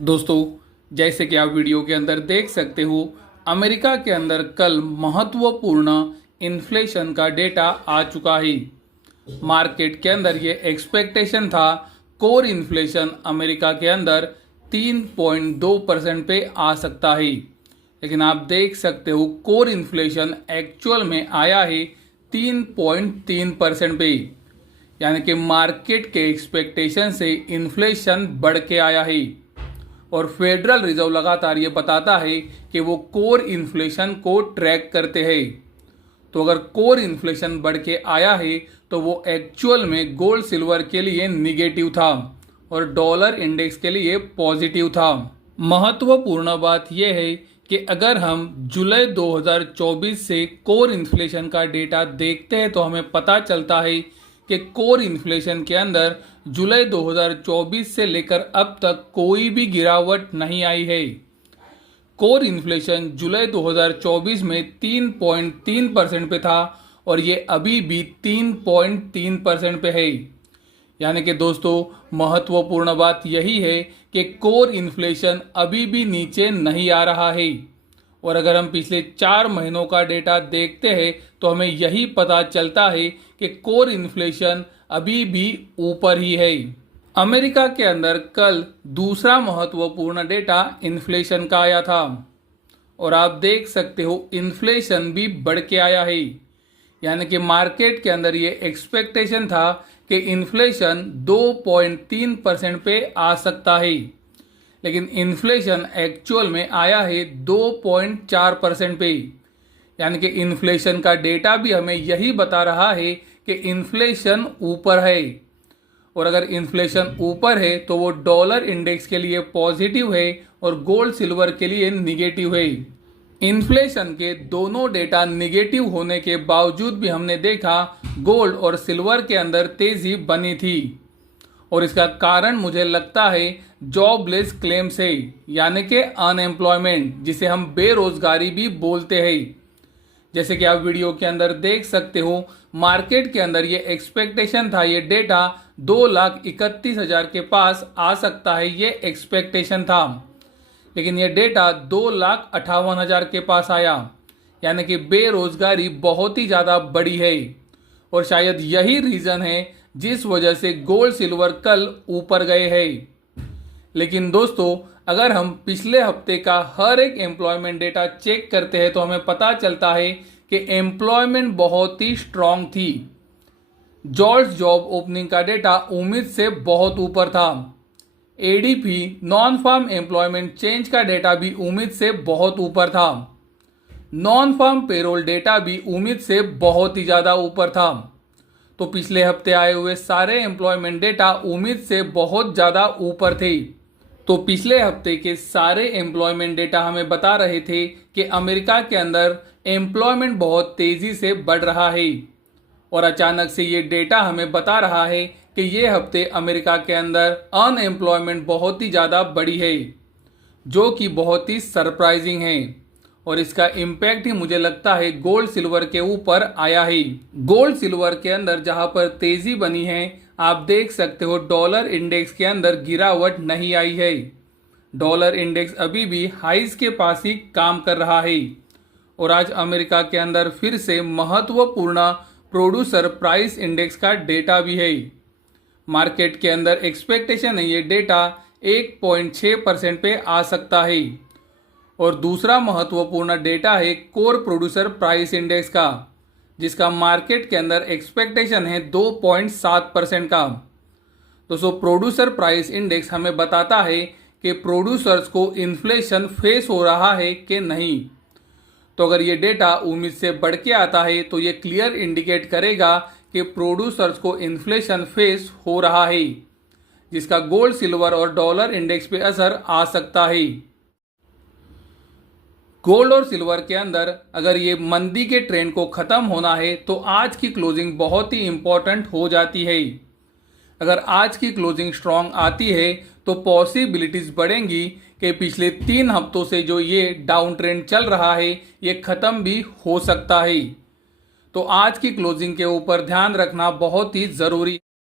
दोस्तों, जैसे कि आप वीडियो के अंदर देख सकते हो, अमेरिका के अंदर कल महत्वपूर्ण इन्फ्लेशन का डेटा आ चुका है। मार्केट के अंदर ये एक्सपेक्टेशन था कोर इन्फ्लेशन अमेरिका के अंदर 3.2% पे आ सकता है, लेकिन आप देख सकते हो कोर इन्फ्लेशन एक्चुअल में आया है 3.3% पे। यानी कि मार्केट के एक्सपेक्टेशन से इन्फ्लेशन बढ़ के आया है और फेडरल रिजर्व लगातार ये बताता है कि वो कोर इन्फ्लेशन को ट्रैक करते हैं। तो अगर कोर इन्फ्लेशन बढ़ के आया है तो वो एक्चुअल में गोल्ड सिल्वर के लिए निगेटिव था और डॉलर इंडेक्स के लिए पॉजिटिव था। महत्वपूर्ण बात यह है कि अगर हम जुलाई 2024 से कोर इन्फ्लेशन का डेटा देखते हैं तो हमें पता चलता है कि कोर इन्फ्लेशन के अंदर जुलाई 2024 से लेकर अब तक कोई भी गिरावट नहीं आई है। कोर इन्फ्लेशन जुलाई 2024 में 3.3% पे था और ये अभी भी 3.3% पे है। यानी कि दोस्तों, महत्वपूर्ण बात यही है कि कोर इन्फ्लेशन अभी भी नीचे नहीं आ रहा है और अगर हम पिछले 4 महीनों का डेटा देखते हैं तो हमें यही पता चलता है कि कोर इन्फ्लेशन अभी भी ऊपर ही है। अमेरिका के अंदर कल दूसरा महत्वपूर्ण डेटा इन्फ्लेशन का आया था और आप देख सकते हो इन्फ्लेशन भी बढ़ के आया है। यानी कि मार्केट के अंदर ये एक्सपेक्टेशन था कि इन्फ्लेशन 2.3% पे आ सकता है, लेकिन इन्फ्लेशन एक्चुअल में आया है 2.4% पे। यानी कि इन्फ्लेशन का डेटा भी हमें यही बता रहा है कि इन्फ्लेशन ऊपर है और अगर इन्फ्लेशन ऊपर है तो वो डॉलर इंडेक्स के लिए पॉजिटिव है और गोल्ड सिल्वर के लिए निगेटिव है। इन्फ्लेशन के दोनों डेटा निगेटिव होने के बावजूद भी हमने देखा गोल्ड और सिल्वर के अंदर तेजी बनी थी और इसका कारण मुझे लगता है जॉबलेस क्लेम से, यानी कि अनएम्प्लॉयमेंट, जिसे हम बेरोजगारी भी बोलते हैं। जैसे कि आप वीडियो के अंदर देख सकते हो, मार्केट के अंदर ये एक्सपेक्टेशन था, ये डेटा 2,31,000 के पास आ सकता है, ये एक्सपेक्टेशन था, लेकिन ये डेटा 2,58,000 के पास आया। यानी कि बेरोजगारी बहुत ही ज़्यादा बड़ी है और शायद यही रीज़न है जिस वजह से गोल्ड सिल्वर कल ऊपर गए हैं। लेकिन दोस्तों, अगर हम पिछले हफ्ते का हर एक एम्प्लॉयमेंट डेटा चेक करते हैं तो हमें पता चलता है कि एम्प्लॉयमेंट बहुत ही स्ट्रांग थी। जॉर्ज जॉब ओपनिंग का डेटा उम्मीद से बहुत ऊपर था। ADP non farm employment change का डेटा भी उम्मीद से बहुत ऊपर था। नॉन फार्म पेरोल डेटा भी उम्मीद से बहुत ही ज़्यादा ऊपर था। तो पिछले हफ्ते आए हुए सारे एम्प्लॉयमेंट डेटा उम्मीद से बहुत ज़्यादा ऊपर थे। तो पिछले हफ्ते के सारे एम्प्लॉयमेंट डेटा हमें बता रहे थे कि अमेरिका के अंदर एम्प्लॉयमेंट बहुत तेज़ी से बढ़ रहा है और अचानक से ये डेटा हमें बता रहा है कि ये हफ्ते अमेरिका के अंदर अनएम्प्लॉयमेंट बहुत ही ज़्यादा बढ़ी है, जो कि बहुत ही सरप्राइजिंग है और इसका इम्पैक्ट ही मुझे लगता है गोल्ड सिल्वर के ऊपर आया है। गोल्ड सिल्वर के अंदर जहां पर तेजी बनी है, आप देख सकते हो डॉलर इंडेक्स के अंदर गिरावट नहीं आई है। डॉलर इंडेक्स अभी भी हाइज के पास ही काम कर रहा है और आज अमेरिका के अंदर फिर से महत्वपूर्ण प्रोड्यूसर प्राइस इंडेक्स का डेटा भी है। मार्केट के अंदर एक्सपेक्टेशन है ये डेटा 1.6% पे आ सकता है और दूसरा महत्वपूर्ण डेटा है कोर प्रोड्यूसर प्राइस इंडेक्स का, जिसका मार्केट के अंदर एक्सपेक्टेशन है 2.7% का। दोस्तों, प्रोड्यूसर प्राइस इंडेक्स हमें बताता है कि प्रोड्यूसर्स को इन्फ्लेशन फेस हो रहा है कि नहीं। तो अगर ये डेटा उम्मीद से बढ़ के आता है तो ये क्लियर इंडिकेट करेगा कि प्रोड्यूसर्स को इन्फ्लेशन फेस हो रहा है, जिसका गोल्ड सिल्वर और डॉलर इंडेक्स पे असर आ सकता है। गोल्ड और सिल्वर के अंदर अगर ये मंदी के ट्रेंड को ख़त्म होना है तो आज की क्लोजिंग बहुत ही इम्पॉर्टेंट हो जाती है। अगर आज की क्लोजिंग स्ट्रांग आती है तो पॉसिबिलिटीज़ बढ़ेंगी कि पिछले 3 हफ्तों से जो ये डाउन ट्रेंड चल रहा है ये ख़त्म भी हो सकता है। तो आज की क्लोजिंग के ऊपर ध्यान रखना बहुत ही ज़रूरी।